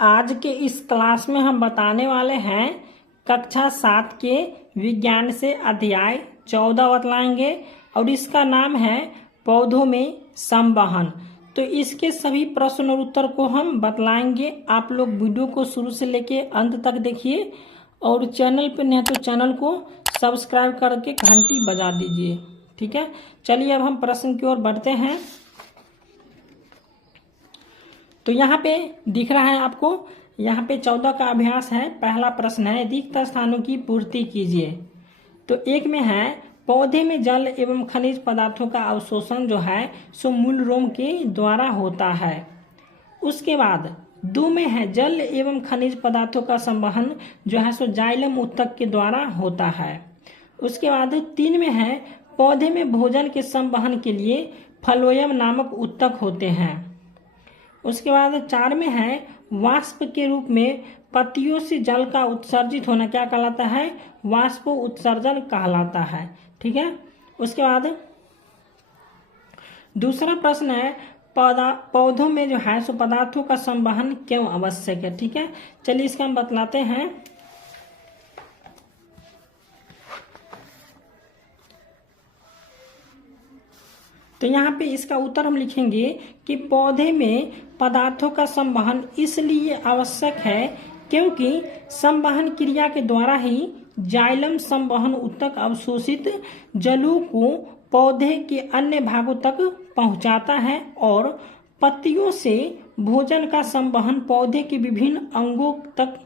आज के इस क्लास में हम बताने वाले हैं कक्षा 7 के विज्ञान से अध्याय 14 बतलाएंगे और इसका नाम है पौधों में संवहन। तो इसके सभी प्रश्न और उत्तर को हम बतलाएंगे। आप लोग वीडियो को शुरू से लेके अंत तक देखिए और चैनल पर नहीं तो चैनल को सब्सक्राइब करके घंटी बजा दीजिए। ठीक है, चलिए अब हम प्रश्न की ओर बढ़ते हैं। तो यहाँ पे दिख रहा है आपको, यहाँ पे 14 का अभ्यास है। पहला प्रश्न है रिक्त स्थानों की पूर्ति कीजिए। तो एक में है पौधे में जल एवं खनिज पदार्थों का अवशोषण जो है सो मूल रोम के द्वारा होता है। उसके बाद 2 में है जल एवं खनिज पदार्थों का संवहन जो है सो जाइलम उत्तक के द्वारा होता है। उसके बाद 3 में है पौधे में भोजन के संवहन के लिए फ्लोएम नामक उत्तक होते हैं। उसके बाद 4 में है वाष्प के रूप में पत्तियों से जल का उत्सर्जित होना क्या कहलाता है? वाष्प उत्सर्जन कहलाता है। ठीक है, उसके बाद दूसरा प्रश्न है पौधों में जो है सो पदार्थों का संवहन क्यों आवश्यक है। ठीक है, चलिए इसका हम बतलाते हैं। तो यहाँ पे इसका उत्तर हम लिखेंगे कि पौधे में पदार्थों का संवहन इसलिए आवश्यक है क्योंकि संवहन क्रिया के द्वारा ही जाइलम संवहन उत्तक अवशोषित जलों को पौधे के अन्य भागों तक पहुंचाता है और पत्तियों से भोजन का संवहन पौधे के विभिन्न अंगों तक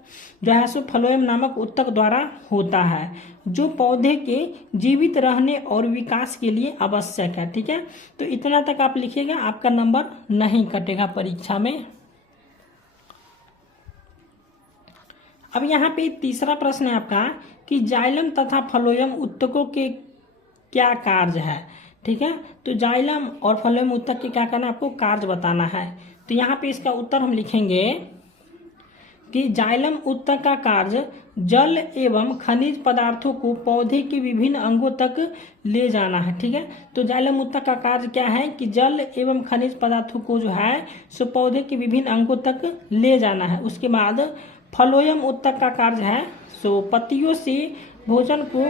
जो है सो फ्लोएम नामक उत्तक द्वारा होता है, जो पौधे के जीवित रहने और विकास के लिए आवश्यक है। ठीक है, तो इतना तक आप लिखिएगा, आपका नंबर नहीं कटेगा परीक्षा में। अब यहाँ पे तीसरा प्रश्न है आपका कि जाइलम तथा फ्लोएम उत्तकों के क्या कार्य है। ठीक है, तो जाइलम और फ्लोएम उत्तक के क्या करना है, आपको कार्य बताना है। तो यहाँ पे इसका उत्तर हम लिखेंगे कि जाइलम उत्तक का कार्य जल एवं खनिज पदार्थों को पौधे के विभिन्न अंगों तक ले जाना है। ठीक है, तो जाइलम उत्तक का कार्य क्या है कि जल एवं खनिज पदार्थों को जो है सो पौधे के विभिन्न अंगों तक ले जाना है। उसके बाद फ्लोएम उत्तक का कार्य है सो पत्तियों से भोजन को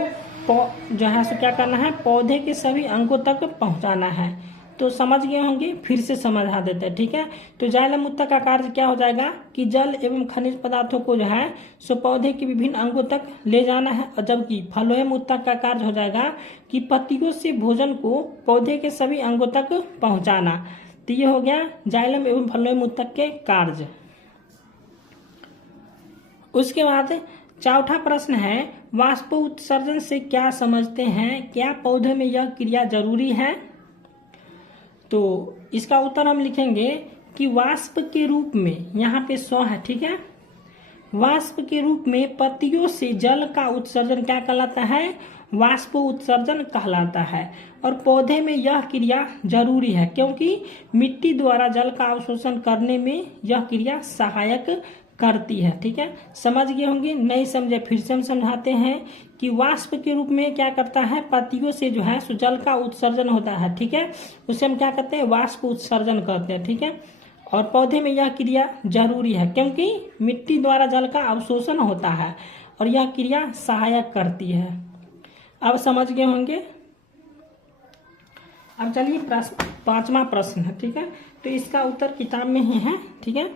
जो है सो क्या करना है, पौधे के सभी अंगों तक पहुंचाना है। तो समझ गए होंगे, फिर से समझा देते हैं। ठीक है, तो जाइलम उत्तक का कार्य क्या हो जाएगा कि जल एवं खनिज पदार्थों को जो है सो पौधे के विभिन्न अंगों तक ले जाना है, और जबकि फ्लोएम उत्तक का कार्य हो जाएगा कि पत्तियों से भोजन को पौधे के सभी अंगों तक पहुंचाना। तो ये हो गया जाइलम एवं फ्लोएम उत्तक के कार्य। उसके बाद चौथा प्रश्न है वाष्प उत्सर्जन से क्या समझते हैं, क्या पौधे में यह क्रिया जरूरी है। तो इसका उत्तर हम लिखेंगे कि वाष्प के रूप में, यहाँ पे 100 है। ठीक है, वाष्प के रूप में पत्तियों से जल का उत्सर्जन क्या कहलाता है, वाष्प उत्सर्जन कहलाता है। और पौधे में यह क्रिया जरूरी है क्योंकि मिट्टी द्वारा जल का अवशोषण करने में यह क्रिया सहायक करती है। ठीक है, समझ गए होंगे, नहीं समझे फिर से हम समझाते हैं कि वाष्प के रूप में क्या करता है, पत्तियों से जो है सो जल का उत्सर्जन होता है। ठीक है, उसे हम क्या करते हैं, वाष्प उत्सर्जन करते हैं। ठीक है, और पौधे में यह क्रिया जरूरी है क्योंकि मिट्टी द्वारा जल का अवशोषण होता है और यह क्रिया सहायक करती है। अब समझ गए होंगे। अब चलिए पांचवा प्रश्न है। ठीक है, तो इसका उत्तर किताब में ही है। ठीक है,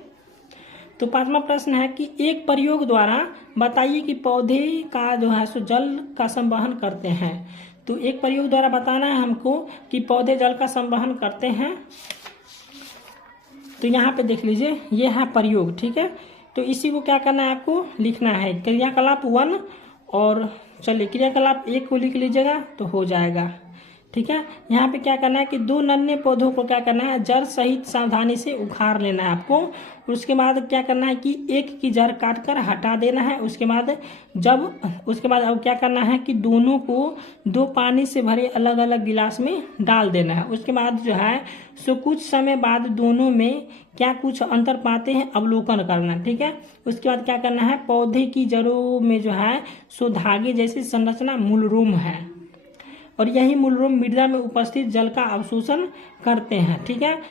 तो पांचवा प्रश्न है कि एक प्रयोग द्वारा बताइए कि पौधे का जो है सो जल का संवहन करते हैं। तो एक प्रयोग द्वारा बताना है हमको कि पौधे जल का संवहन करते हैं। तो यहाँ पे देख लीजिए, ये है प्रयोग। ठीक है, तो इसी को क्या करना है, आपको लिखना है क्रियाकलाप 1 और चलिए क्रियाकलाप 1 को लिख लीजिएगा तो हो जाएगा। ठीक है, यहाँ पे क्या करना है कि 2 नन्हे पौधों को क्या करना है, जड़ सहित सावधानी से उखाड़ लेना है आपको। उसके बाद क्या करना है कि एक की जड़ काटकर हटा देना है। उसके बाद अब क्या करना है कि दोनों को 2 पानी से भरे अलग अलग गिलास में डाल देना है। उसके बाद जो है सो कुछ समय बाद दोनों में क्या कुछ अंतर पाते हैं अवलोकन करना। ठीक है, उसके बाद क्या करना है, पौधे की जड़ों में जो है सो धागे जैसी संरचना मूलरूम है और यही मूलरूम मृदा में उपस्थित जल का अवशोषण करते हैं। ठीक है,